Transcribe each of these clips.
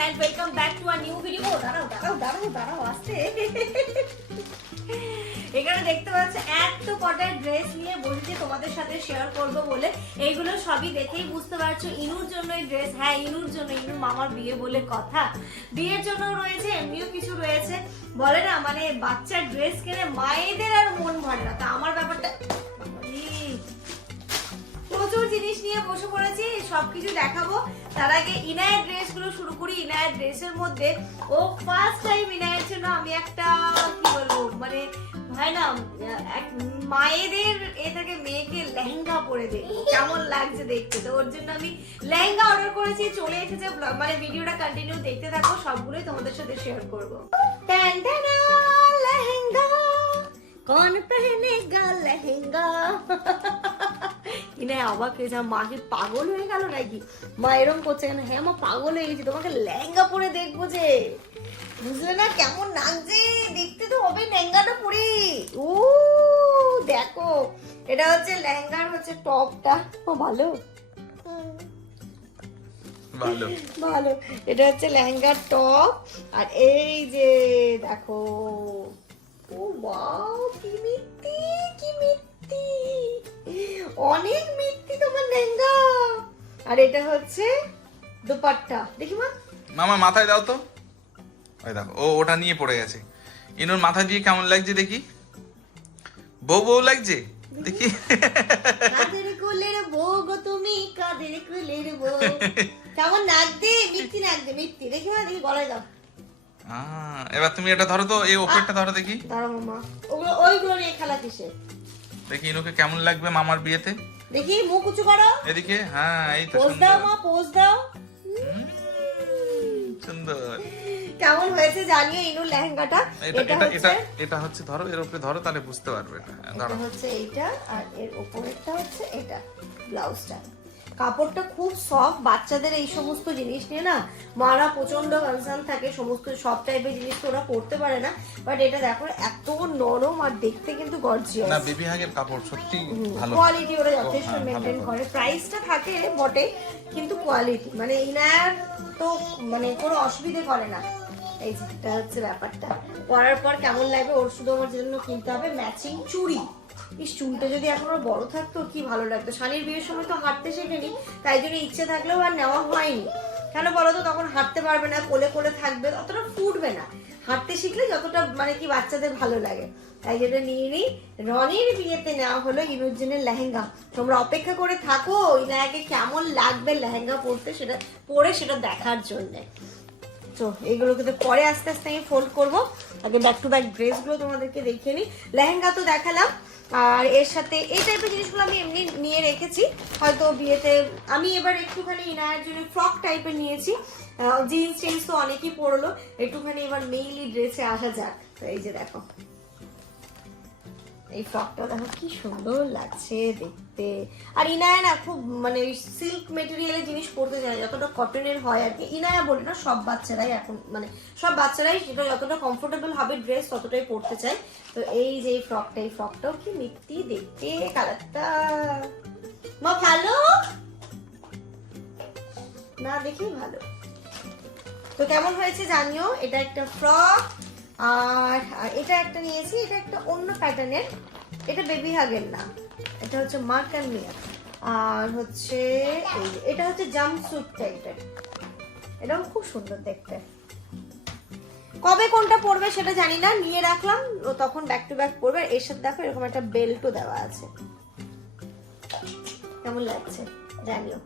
And welcome back to our new video দাঁড়াও দাঁড়াও দাঁড়াও দাঁড়াও, আসছে। এখানে দেখতে পাচ্ছ এত কটা ড্রেস নিয়ে বলছি তোমাদের সাথে শেয়ার করব বলে। এইগুলো সবই দেখেই বুঝতে পারছ, ইনুর জন্য এই ড্রেস হ্যাঁ ইনুর জন্য, ইনুর মামার বিয়ে বলে কথা। বিয়ের জন্য রয়েছে, এমনিও কিছু রয়েছে। বলে না মানে বাচ্চার ড্রেস কিনে মায়েদের আর মন ভরে না। তা আমার ব্যাপারটা জিনিস নিয়ে বসে পড়েছি, সবকিছু দেখাবো। তার আগে ইনায়ের ড্রেসগুলো শুরু করি। ইনায়ের ড্রেসের মধ্যে, ও ফার্স্ট টাইম ইনায়ের জন্য আমি একটা, কি বলব মানে হয় না, এক মায়েদের এ থেকে মেয়েকে লেহেঙ্গা পরে কেমন লাগছে দেখতে। তো ওর জন্য আমি লেহেঙ্গা অর্ডার করেছি, চলে এসেছে মানে ভিডিওটা কন্টিনিউ দেখতে থাকো, সবগুলোই তোমাদের সাথে শেয়ার করব। লেহেঙ্গা। কন লেহেঙ্গা। কিনে অবাক হয়ে যা মা কি পাগল হয়ে গেল নাকি? মা এরম করছে কেন? হ্যাঁ মা পাগল হয়ে গেছি। তোমাকে লেহেঙ্গা পরে দেখব যে। বুঝলে না কেমন লাগছে দেখতে তো হবে লেহেঙ্গাটা পরে। ও দেখো। এটা হচ্ছে লেহেঙ্গার হচ্ছে টপটা। ও ভালো? ভালো। ভালো। এটা হচ্ছে লেহেঙ্গার টপ। আর এই যে দেখো। ও ওয়াও কি মিত্তি কি মিত্তি অনেক মিত্তি তোমার লেহেঙ্গা। আর এটা হচ্ছে দুপাট্টা। দেখি মা। মামা মাথায় দাও তো। ওই দেখো ও ওটা নিয়ে পড়ে গেছে। ইনুর মাথা দিয়ে কেমন লাগছে দেখি? বউ বউ লাগছে? দেখি। কাদের কোলের বউ গো তুমি? কাদের কোলের বউ? কেমন নাচতে মিত্তি নাচতে মিত্তি দেখি মা দেখি গলায় দাও। এবার তুমি এটা ধরো তো এই ওপরটা ধরো দেখি। দাঁড়া মামা। ওগুলো ওইগুলো নিয়ে খেলা কিসে দেখি লোকে কেমন লাগবে মামার বিয়েতে? দেখি মুখ উঁচু করো। এদিকে? হ্যাঁ এই তো পোজ দাও মা পোজ দাও। সুন্দর। কেমন হয়েছে জানিয়ে ইনুর লেহেঙ্গাটা? এটা এটা এটা হচ্ছে ধরো এর উপরে ধরো তাহলে বুঝতে পারবে এটা ধরো। হচ্ছে এইটা আর এর উপরেরটা হচ্ছে এটা ব্লাউজটা। কাপড়টা খুব সফট বাচ্চাদের এই সমস্ত জিনিস নিয়ে না মারা প্রচণ্ড কনসার্ন থাকে সমস্ত সব টাইপের জিনিস তো ওরা পড়তে পারে না বাট এটা দেখো এত নরম আর দেখতে কিন্তু গর্জিয়াস না বেবি হাগের কাপড় সত্যি ভালো। কোয়ালিটি ওরা যথেষ্ট হ্যাঁ, ভালো মেনটেন করে। প্রাইসটা থাকে বটে কিন্তু কোয়ালিটি মানে ইনার তো মানে কোনো অসুবিধে করে না। এই যে এটা হচ্ছে ব্যাপারটা। পরার পর কেমন লাগবে? ওর শুধু আমার জন্য কিনতে হবে। ম্যাচিং চুড়ি। ইস, চুলটা যদি এখন বড় থাকতো, কি ভালো লাগতো। শানির বিয়ের সময় তো হাঁটতে শেখেনি, তাই জন্য ইচ্ছে থাকলেও আর নেওয়া হয়নি। কেন বলো তো, তখন হাঁটতে পারবে না, কোলে কোলে থাকবে, অতটা ফুটবে না। হাঁটতে শিখলে যতটা মানে কি, বাচ্চাদের ভালো লাগে। তাই জন্য নিয়ে নিই রনির বিয়েতে নেওয়া হলো ইনুজ্জিনের লেহেঙ্গা। তোমরা অপেক্ষা করে থাকো ইনায়াকে কেমন লাগবে লেহেঙ্গা পরতে, সেটা পরে সেটা দেখার জন্যে। তো এগুলোকে তো পরে আস্তে আস্তে আমি ফোল্ড করব। আগে ব্যাক টু ব্যাক ড্রেসগুলো তোমাদেরকে দেখিয়ে নিই। লেহেঙ্গা তো দেখালাম। আর এর সাথে এই টাইপের জিনিসগুলো আমি এমনি নিয়ে রেখেছি। হয়তো বিয়েতে আমি এবার একটুখানি ইনায়ের জন্য ফ্রক টাইপের নিয়েছি। জিন্স টিন্স তো অনেকই পরলো। একটুখানি এবার মেইনলি ড্রেসে আসা যাক। এই যে দেখো। এই ফ্রকটা দেখো কি সুন্দর লাগছে দেখতে। আর ইনায়া না খুব মানে সিল্ক মেটেরিয়ালের জিনিস পরতে চায়, যতটা কটনের হয় আর কি। ইনায়া বলে না, সব বাচ্চারাই এখন মানে সব বাচ্চারাই সেটা যতটা কমফোর্টেবল হবে ড্রেস ততটাই পরতে চায়। তো এই যে এই ফ্রকটা এই ফ্রকটাও কি মিষ্টি দেখতে, কালারটা। মা, ভালো? না দেখেই ভালো। তো কেমন হয়েছে জানিও, এটা একটা ফ্রক আর এটা একটা নিয়েছি, এটা একটা অন্য প্যাটার্নের এটা বেবি হাগের না। এটা হচ্ছে মার্ক অ্যান্ড মিয়ার আর হচ্ছে এটা হচ্ছে জাম্প স্যুট টাইপের এটাও খুব সুন্দর দেখতে। কবে কোনটা পড়বে সেটা জানি না, নিয়ে রাখলাম, ও তখন ব্যাক টু ব্যাক পড়বে এর সাথে দেখো, এরকম একটা বেল্টও দেওয়া আছে। কেমন লাগছে? জানিও।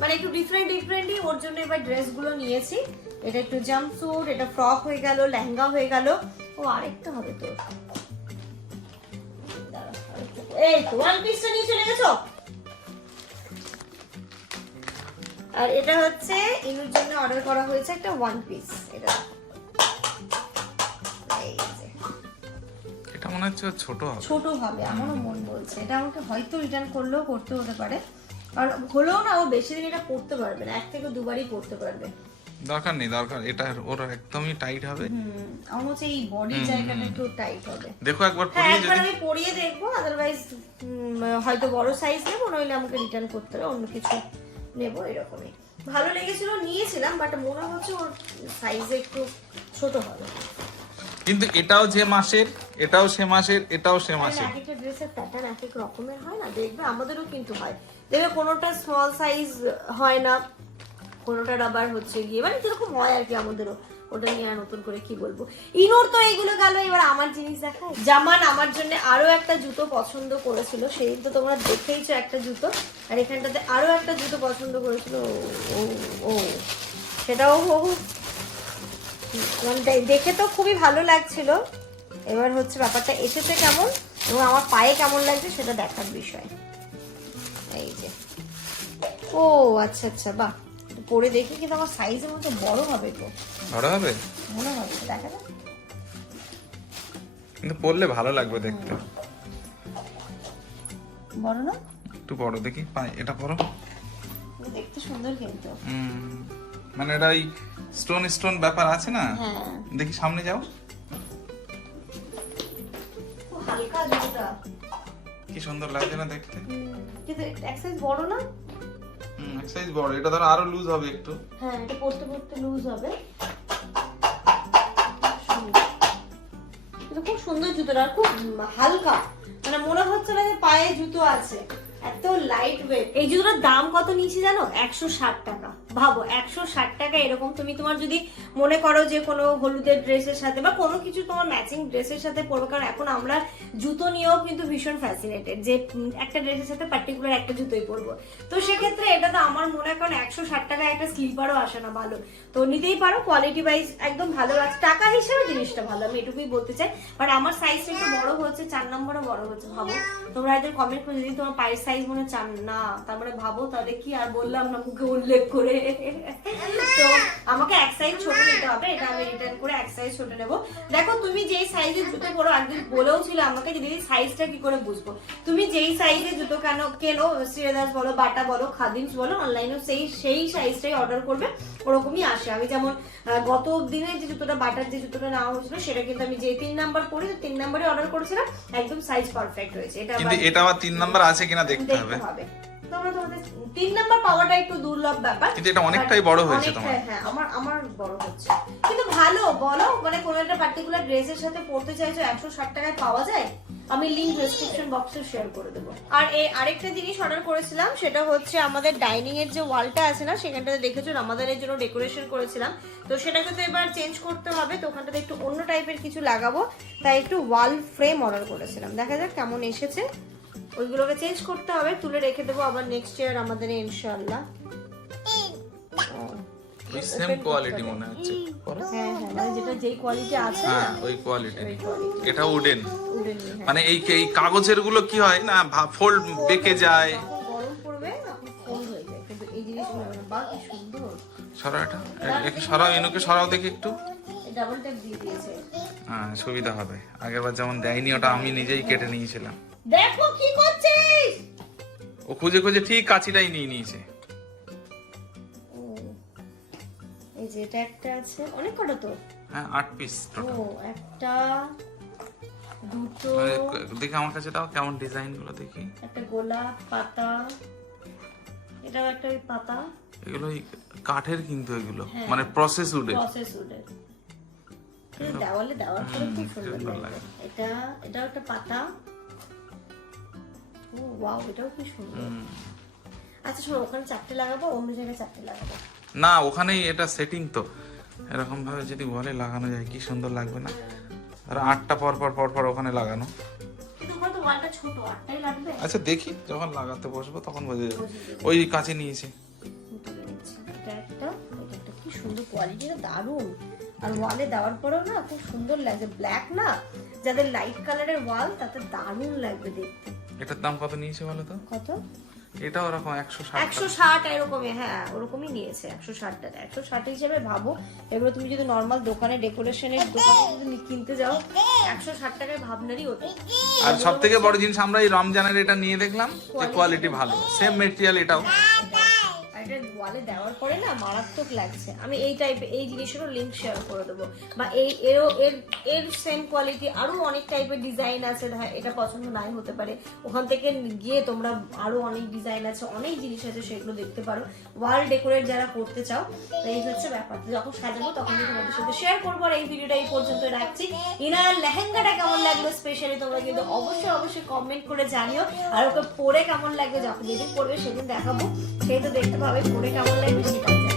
মানে একটু ডিফারেন্ট ডিফারেন্টই ওর জন্য এবার ড্রেসগুলো নিয়েছি। এটা একটু জাম্পস্যুট এটা ফ্রক হয়ে গেল লেহেঙ্গা হয়ে গেল। ও আরেকটা হবে তো এই তো ওয়ান পিসটা নিয়ে চলে গেছো? আর এটা হচ্ছে ইনুর জন্য অর্ডার করা হয়েছে একটা ওয়ান পিস এটা এটা মনে হচ্ছে ছোট হবে। ছোট হবে আমারও মন বলছে। এটা আমাকে হয়তো রিটার্ন করলেও করতে হতে পারে। আর হলেও না ও বেশি দিন এটা পড়তে পারবে না। এক থেকে দুবারই পড়তে পারবে। দরকার নেই দরকার। এটা ওর একদমই টাইট হবে। আমার হচ্ছে এই বডির জায়গাটা একটু টাইট হবে। দেখো একবার হ্যাঁ পরিয়ে যদি আমি পরিয়ে দেখব আদারওয়াইজ হয়তো বড় সাইজ নেব নইলে আমাকে রিটার্ন করতে হবে অন্য কিছু নেব এরকমই। ভালো লেগেছিল নিয়েছিলাম বাট মনে হচ্ছে ওর সাইজে একটু ছোট হবে। কিন্তু এটাও যে মাসের এটাও সে মাসের এটাও সে মাসের। এক একটা ড্রেসের প্যাটার্ন এক এক রকমের হয় না দেখবে আমাদেরও কিন্তু হয়। দেখবে কোনোটা স্মল সাইজ হয় না কোনোটার আবার হচ্ছে গিয়ে মানে যেরকম হয় আর কি আমাদেরও। ওটা নিয়ে আর নতুন করে কি বলব। ইনোর তো এগুলো গেল, এবার আমার জিনিস দেখায় জামান আমার জন্য আরও একটা জুতো পছন্দ করেছিল, সেই তো তোমরা দেখেইছো একটা জুতো, আর এখানটাতে আরও একটা জুতো পছন্দ করেছিল, ও ও সেটাও মানে দেখে তো খুবই ভালো লাগছিল। এবার হচ্ছে ব্যাপারটা এসেছে কেমন, এবং আমার পায়ে কেমন লাগছে সেটা দেখার বিষয়। এই যে। ও আচ্ছা আচ্ছা বাহ। পরে দেখি কিন্তু আমার সাইজের মতো বড় হবে তো। বড় হবে? মনে হচ্ছে দেখা যাক। কিন্তু পরলে ভালো লাগবে দেখতে। বড় না? একটু বড় দেখি পায়ে এটা পরো। দেখতে সুন্দর কিন্তু। মানে এটা ওই স্টোন স্টোন ব্যাপার আছে না? হ্যাঁ। দেখি সামনে যাও। কি সুন্দর লাগছে না দেখতে? কিন্তু এক সাইজ বড় না? হুম, এক সাইজ বড়। এটা ধর আরও লুজ হবে একটু। হ্যাঁ এটা পড়তে পড়তে লুজ হবে। এটা খুব সুন্দর জুতোটা খুব হালকা। মানে মনে হচ্ছে না যে পায়ে জুতো আছে। এত লাইট ওয়েট এই দাম কত নিয়েছি জানো? একশো ষাট টাকা। ভাবো, একশো ষাট টাকা এরকম তুমি তোমার যদি মনে করো যে কোনো হলুদের ড্রেসের সাথে বা কোনো কিছু তোমার ম্যাচিং ড্রেসের সাথে কারণ এখন আমরা জুতো নিয়েও কিন্তু ভীষণ ফ্যাসিনেটেড যে একটা ড্রেসের সাথে পার্টিকুলার একটা জুতোই পরবো। তো সেক্ষেত্রে এটা তো আমার মনে হয়, কারণ একশো ষাট টাকা একটা স্লিপারও আসে না ভালো। তো নিতেই পারো কোয়ালিটি ওয়াইজ একদম ভালো আছে। টাকা হিসেবে জিনিসটা ভালো, আমি এটুকুই বলতে চাই। বাট আমার সাইজটা একটু বড় হচ্ছে চার নম্বরও বড় হচ্ছে ভাবো। তোমরা একজন কমেন্ট করে যদি তোমার পায়ের সাইজ মনে চান না তার মানে ভাবো তাহলে কি আর বললাম না মুখে উল্লেখ করে। তো আমাকে এক সাইজ ছোট নিতে হবে এটা আমি রিটার্ন করে এক সাইজ ছোট নেব। দেখো তুমি যেই সাইজের জুতো পরো একদিন বলেও ছিল আমাকে যে দিদি সাইজটা কি করে বুঝব? তুমি যেই সাইজের জুতো কেন কেনো শ্রীদাস বলো বাটা বলো খাদিমস বলো অনলাইনে সেই সেই সাইজটাই অর্ডার করবে ওরকমই আসে। আমি যেমন গত দিনে যে জুতোটা বাটার যে জুতোটা নেওয়া হয়েছিল সেটা কিন্তু আমি যে তিন নাম্বার পরি তিন নাম্বারে অর্ডার করেছিলাম একদম সাইজ পারফেক্ট হয়েছে। এটা এটা আবার তিন নাম্বার আছে কিনা হবে দেখতে হবে। তোমরা তোমাদের তিন নাম্বার পাওয়াটা একটু দুর্লভ ব্যাপার কিন্তু এটা অনেকটাই বড় হয়েছে তোমার। হ্যাঁ আমার আমার বড় হচ্ছে। কিন্তু ভালো বলো মানে কোন একটা পার্টিকুলার ড্রেসের সাথে পড়তে চাইছো একশো ষাট টাকায় পাওয়া যায়? আমি লিংক ডেসক্রিপশন বক্সে শেয়ার করে দেবো। আর এই আরেকটা জিনিস অর্ডার করেছিলাম সেটা হচ্ছে আমাদের ডাইনিং এর যে ওয়ালটা আছে না সেখানটাতে দেখেছ আমাদের এর জন্য ডেকোরেশন করেছিলাম। তো সেটাকে তো এবার চেঞ্জ করতে হবে তো ওখানটাতে একটু অন্য টাইপের কিছু লাগাবো। তাই একটু ওয়াল ফ্রেম অর্ডার করেছিলাম। দেখা যাক কেমন এসেছে। ওইগুলোকে চেঞ্জ করতে হবে তুলে রেখে দেবো আবার নেক্সট ইয়ার আমাদের ইনশাল্লাহ ও, সেম কোয়ালিটি মনে হচ্ছে। পরো। হ্যাঁ হ্যাঁ মানে যেটা যেই কোয়ালিটি আছে হ্যাঁ ওই কোয়ালিটি এটা উডেন হ্যাঁ। মানে এই এই কাগজেরগুলো কি হয় না ফোল্ড বেঁকে যায়। গরম পড়বে তখন হয়ে যায়। কিন্তু এই জিনিসগুলো হবে না। বাহ কি সুন্দর। সরাও এটা। একটু সরাও এনুকে সরাও দেখি একটু। ডাবল ট্যাপ দিয়ে দিয়েছে। হ্যাঁ সুবিধা হবে। আগেরবার যেমন দেয়নি ওটা আমি নিজেই কেটে নিয়েছিলাম। দেখো কি ও খুঁজে খুঁজে ঠিক কাছিটাই নিয়ে নিয়েছে। এই যে এটা একটা আছে। অনেক কটা তো? হ্যাঁ আট পিস টোটাল ও একটা দুটো। দেখি আমার কাছে দাও কেমন ডিজাইনগুলো দেখি। একটা গোলাপ পাতা। এটাও একটা ওই পাতা। এগুলো কাঠের কিন্তু এগুলো। হ্যাঁ। মানে প্রসেস উডের প্রসেস উডের দেওয়ালে দেওয়ার পরে খুব সুন্দর লাগে। এটা এটাও একটা পাতা। ও ওয়াও এটাও কি সুন্দর। আচ্ছা শোনো ওখানে চারটে লাগাবো অন্য জায়গায় চারটে লাগাবো। না ওখানেই এটা সেটিং তো। এরকম ভাবে যদি বলে লাগানো যায় কি সুন্দর লাগবে না? আর আটটা পর পর পর পর ওখানে লাগানো। আচ্ছা দেখি যখন লাগাতে বসবো তখন বোঝা যাবে। ওই কাছে নিয়েছে। কি সুন্দর কোয়ালিটিটা দারুণ। আর ওয়ালে দেওয়ার পরেও না খুব সুন্দর লাগছে ব্ল্যাক না যাদের লাইট কালারের ওয়াল তাতে দারুণ লাগবে দেখতে। এটার দাম কত নিয়েছে বলো তো? কত? এটা ওরকম একশো ষাট একশো ষাট এরকমই হ্যাঁ ওরকমই নিয়েছে একশো ষাট টাকা। একশো ষাট হিসেবে ভাবো এগুলো তুমি যদি নর্মাল দোকানে ডেকোরেশনের দোকানে যদি কিনতে যাও একশো ষাট টাকায় ভাবনারই ওটা আর সব থেকে বড় জিনিস আমরা এই রমজানের এটা নিয়ে দেখলাম যে কোয়ালিটি ভালো। সেম মেটেরিয়াল এটাও। ওয়ালে দেওয়ার পরে না মারাত্মক লাগছে। আমি এই টাইপের এই জিনিসেরও লিঙ্ক শেয়ার করে দেবো। বা এই, এরও, এর এর সেম কোয়ালিটি আরও অনেক টাইপের ডিজাইন আছে এটা পছন্দ নাই হতে পারে। ওখান থেকে গিয়ে তোমরা আরও অনেক ডিজাইন আছে, অনেক জিনিস আছে সেগুলো দেখতে পারো। ওয়াল ডেকোরেট যারা করতে চাও, এই হচ্ছে ব্যাপারটা যখন সাজাবো তখন তোমাদের সাথে শেয়ার করব। আর এই ভিডিওটা এই পর্যন্ত রাখছি। ইনার লেহেঙ্গাটা কেমন লাগল স্পেশালি তোমরা কিন্তু অবশ্যই অবশ্যই কমেন্ট করে জানিও। আর ওকে পরে কেমন লাগবে যখন যেদিন পড়বে সেদিন দেখাবো। সেই তো দেখতে পাবে, পরে 会讲我来不及。